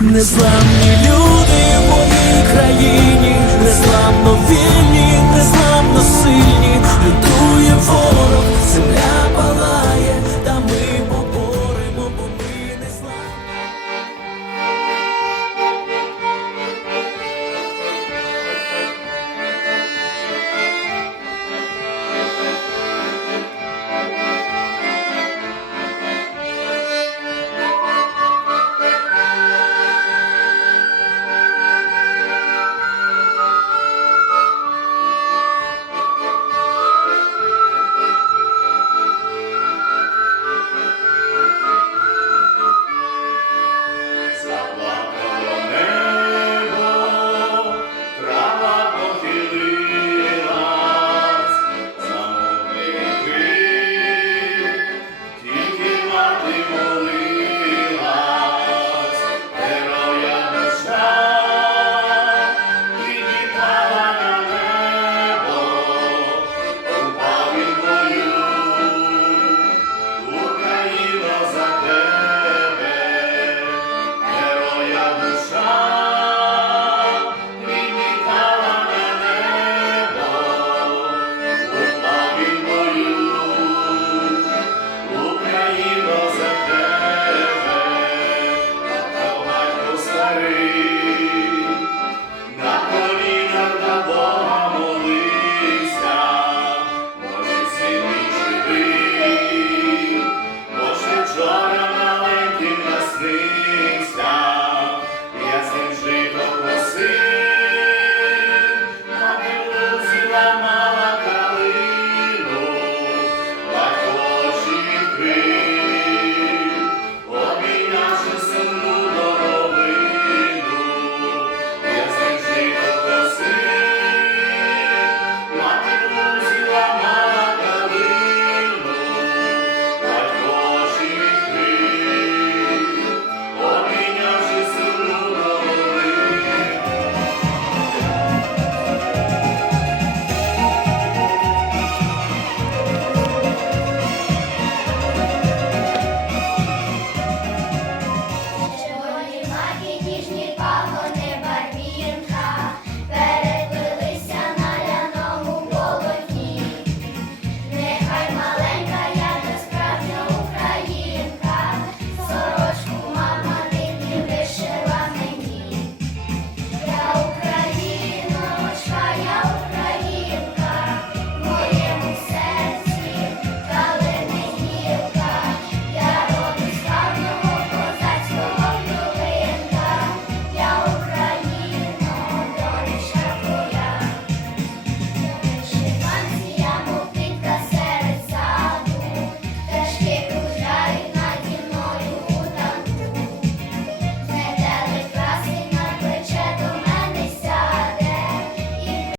незламні люди в моїй name